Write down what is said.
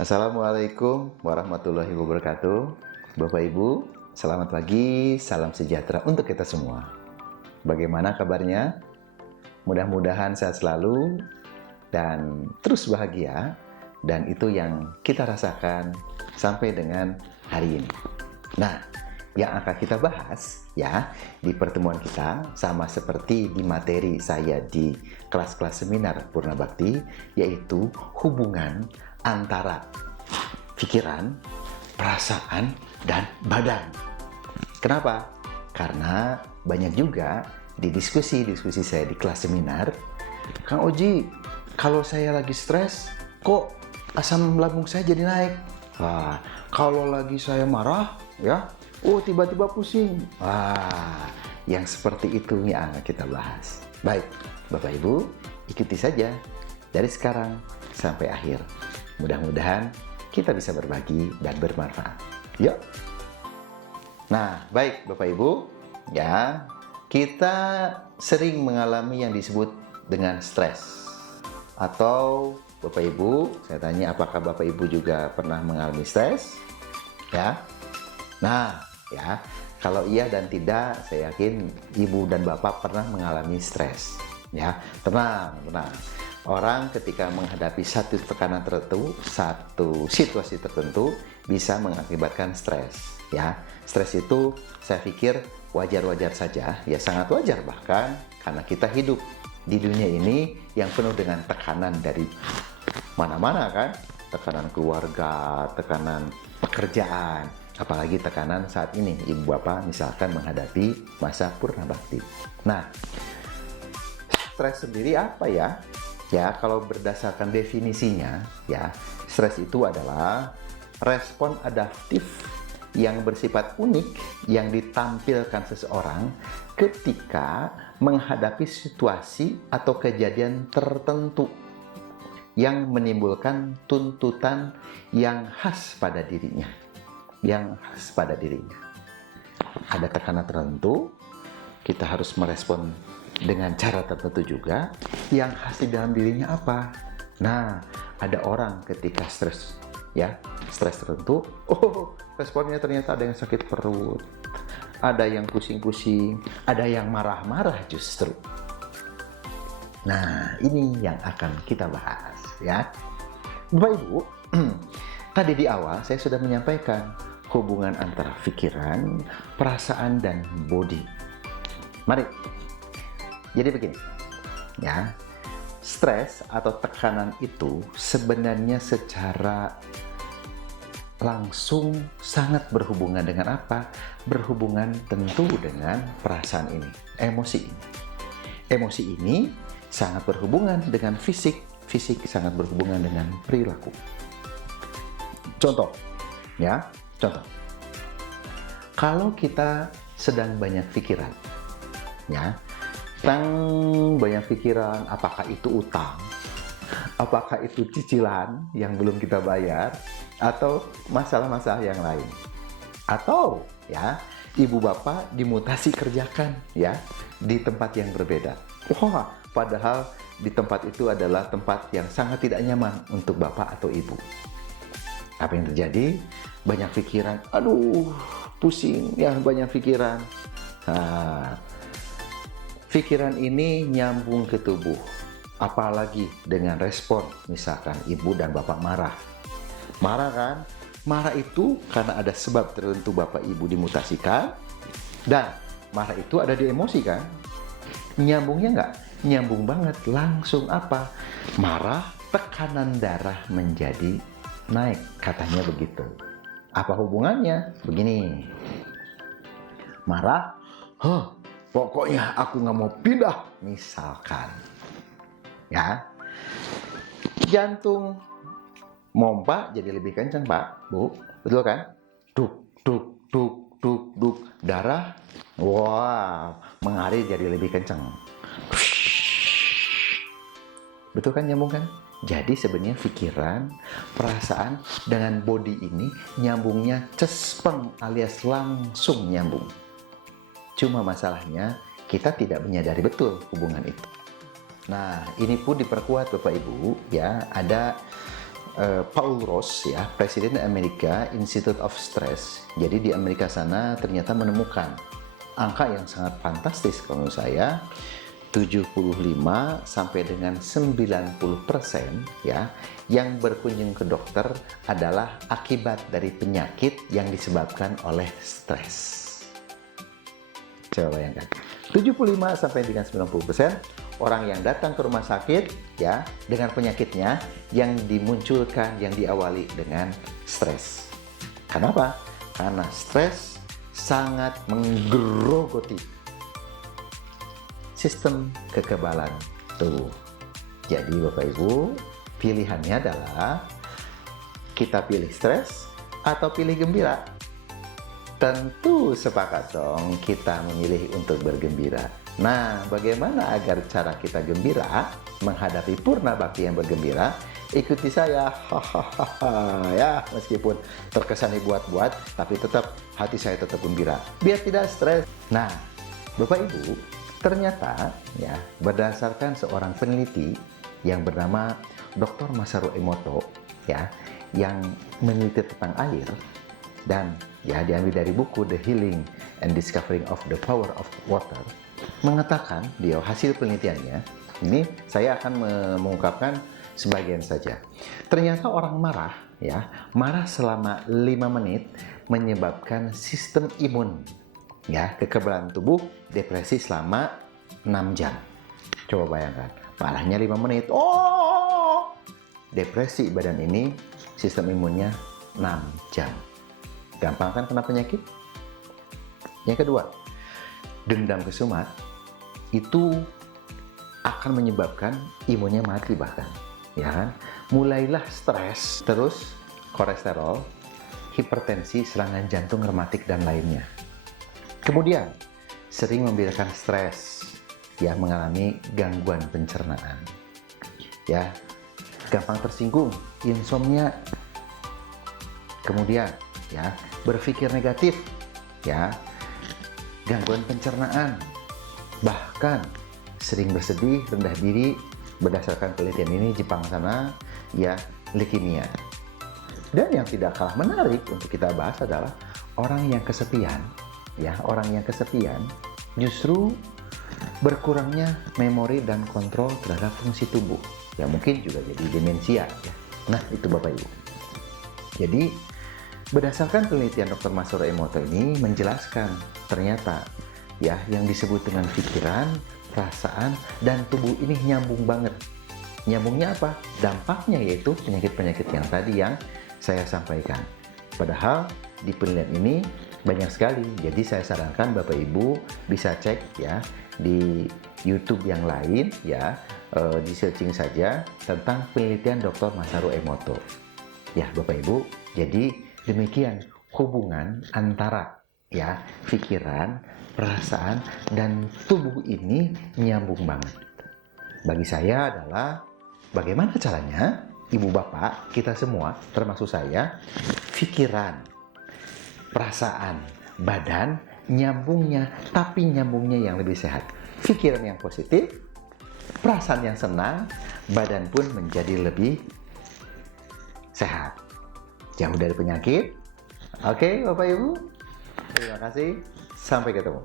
Assalamualaikum warahmatullahi wabarakatuh. Bapak Ibu, selamat pagi, salam sejahtera untuk kita semua. Bagaimana kabarnya? Mudah-mudahan sehat selalu dan terus bahagia, dan itu yang kita rasakan sampai dengan hari ini. Nah, yang akan kita bahas ya di pertemuan kita sama seperti di materi saya di kelas-kelas seminar Purna Bakti, yaitu hubungan antara pikiran, perasaan, dan badan. Kenapa? Karena banyak juga di diskusi-diskusi saya di kelas seminar, Kang Oji, kalau saya lagi stres, kok asam lambung saya jadi naik? Wah, kalau lagi saya marah, ya, tiba-tiba pusing. Wah, yang seperti itu yang akan kita bahas. Baik, Bapak Ibu, ikuti saja dari sekarang sampai akhir. Mudah-mudahan kita bisa berbagi dan bermanfaat. Yuk. Nah, baik Bapak Ibu, ya, kita sering mengalami yang disebut dengan stres. Atau Bapak Ibu, saya tanya apakah Bapak Ibu juga pernah mengalami stres? Ya. Nah, ya, kalau iya dan tidak, saya yakin Ibu dan Bapak pernah mengalami stres. Ya, tenang, tenang. Orang ketika menghadapi satu tekanan tertentu, satu situasi tertentu bisa mengakibatkan stres. Ya, stres itu saya pikir wajar-wajar saja, ya sangat wajar bahkan karena kita hidup di dunia ini yang penuh dengan tekanan dari mana-mana kan, tekanan keluarga, tekanan pekerjaan, apalagi tekanan saat ini Ibu Bapak misalkan menghadapi masa Purna Bakti. Nah, stres sendiri apa ya? Ya, kalau berdasarkan definisinya, ya, stres itu adalah respon adaptif yang bersifat unik yang ditampilkan seseorang ketika menghadapi situasi atau kejadian tertentu yang menimbulkan tuntutan yang khas pada dirinya. Yang khas pada dirinya. Ada tekanan tertentu, kita harus merespon dengan cara tertentu juga. Yang khas di dalam dirinya apa? Nah, ada orang ketika stres, ya, stres tertentu, responnya ternyata ada yang sakit perut, ada yang pusing-pusing, ada yang marah-marah justru. Nah, ini yang akan kita bahas, ya. Bapak Ibu, tadi di awal saya sudah menyampaikan hubungan antara pikiran, perasaan, dan body. Mari. Jadi begini, ya, stres atau tekanan itu sebenarnya secara langsung sangat berhubungan dengan apa? Berhubungan tentu dengan perasaan ini, emosi ini. Emosi ini sangat berhubungan dengan fisik, fisik sangat berhubungan dengan perilaku. Contoh, ya, contoh. Kalau kita sedang banyak pikiran, ya, banyak pikiran, apakah itu utang, apakah itu cicilan yang belum kita bayar, atau masalah-masalah yang lain, atau ya ibu bapak dimutasi kerjakan ya di tempat yang berbeda. Wah, padahal di tempat itu adalah tempat yang sangat tidak nyaman untuk bapak atau ibu. Apa yang terjadi? Banyak pikiran, aduh pusing ya, banyak pikiran. Nah, pikiran ini nyambung ke tubuh, apalagi dengan respon, misalkan ibu dan bapak marah. Marah kan? Marah itu karena ada sebab tertentu bapak ibu dimutasikan, dan marah itu ada di emosi kan? Nyambungnya nggak? Nyambung banget, langsung apa? Marah, tekanan darah menjadi naik, katanya begitu. Apa hubungannya? Begini, marah, pokoknya aku nggak mau pindah, misalkan. Ya, jantung mompa jadi lebih kencang, Pak, Bu. Betul kan? Duk, duk, duk, duk, duk. Darah, mengalir jadi lebih kencang. Betul kan, nyambung kan? Jadi sebenarnya pikiran, perasaan dengan body ini nyambungnya cespeng alias langsung nyambung. Cuma masalahnya kita tidak menyadari betul hubungan itu. Nah, ini pun diperkuat Bapak Ibu, ya, ada Paul Ross ya, Presiden Amerika Institute of Stress. Jadi di Amerika sana ternyata menemukan angka yang sangat fantastis kalau menurut saya, 75 sampai dengan 90% ya yang berkunjung ke dokter adalah akibat dari penyakit yang disebabkan oleh stres. Coba bayangkan, 75 sampai dengan 90% orang yang datang ke rumah sakit ya dengan penyakitnya yang dimunculkan, yang diawali dengan stres. Kenapa? Karena stres sangat menggerogoti sistem kekebalan tubuh. Jadi Bapak Ibu, pilihannya adalah kita pilih stres atau pilih gembira. Tentu sepakat dong kita memilih untuk bergembira. Nah, bagaimana agar cara kita gembira menghadapi purna bakti yang bergembira? Ikuti saya, hahaha ya, meskipun terkesan dibuat-buat, tapi tetap hati saya tetap gembira, biar tidak stres. Nah, Bapak Ibu, ternyata ya berdasarkan seorang peneliti yang bernama Dr. Masaru Emoto ya, yang meneliti tentang air dan ya diambil dari buku The Healing and Discovering of the Power of Water, mengatakan dia hasil penelitiannya, ini saya akan mengungkapkan sebagian saja. Ternyata orang marah ya, marah selama 5 menit menyebabkan sistem imun ya, kekebalan tubuh depresi selama 6 jam. Coba bayangkan, marahnya 5 menit. Oh, depresi badan ini sistem imunnya 6 jam. Gampang kan kena penyakit? Yang kedua, dendam kesumat itu akan menyebabkan imunnya mati bahkan, ya kan? Mulailah stres, terus kolesterol, hipertensi, serangan jantung, rematik dan lainnya. Kemudian, sering membiarkan stres, ya mengalami gangguan pencernaan, ya gampang tersinggung, insomnia. Kemudian, ya berpikir negatif, ya gangguan pencernaan, bahkan sering bersedih, rendah diri. Berdasarkan penelitian ini Jepang sana, ya leukemia. Dan yang tidak kalah menarik untuk kita bahas adalah orang yang kesepian. Ya, orang yang kesepian justru berkurangnya memori dan kontrol terhadap fungsi tubuh. Ya mungkin juga jadi demensia. Ya. Nah itu Bapak Ibu. Jadi berdasarkan penelitian Dr. Masaru Emoto ini menjelaskan ternyata ya yang disebut dengan pikiran, perasaan, dan tubuh ini nyambung banget. Nyambungnya apa? Dampaknya yaitu penyakit-penyakit yang tadi yang saya sampaikan. Padahal di penelitian ini banyak sekali. Jadi saya sarankan Bapak Ibu bisa cek ya di YouTube yang lain ya, di searching saja tentang penelitian Dr. Masaru Emoto. Ya Bapak Ibu, jadi demikian hubungan antara ya pikiran, perasaan, dan tubuh ini nyambung banget. Bagi saya adalah bagaimana caranya ibu bapak kita semua termasuk saya, pikiran, perasaan, badan nyambungnya, tapi nyambungnya yang lebih sehat. Pikiran yang positif, perasaan yang senang, badan pun menjadi lebih sehat. Jauh dari penyakit. Oke, Bapak Ibu. Terima kasih. Sampai ketemu.